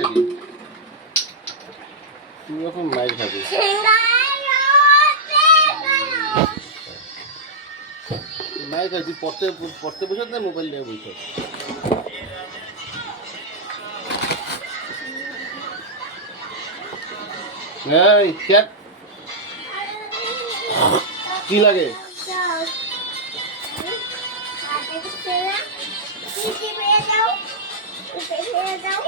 খাবি তুই এখন মাইর খাবি মাইর খাবি তুই পড়তে বসে না মোবাইল নিয়ে বসে এই ক্যাট কি লাগে যাও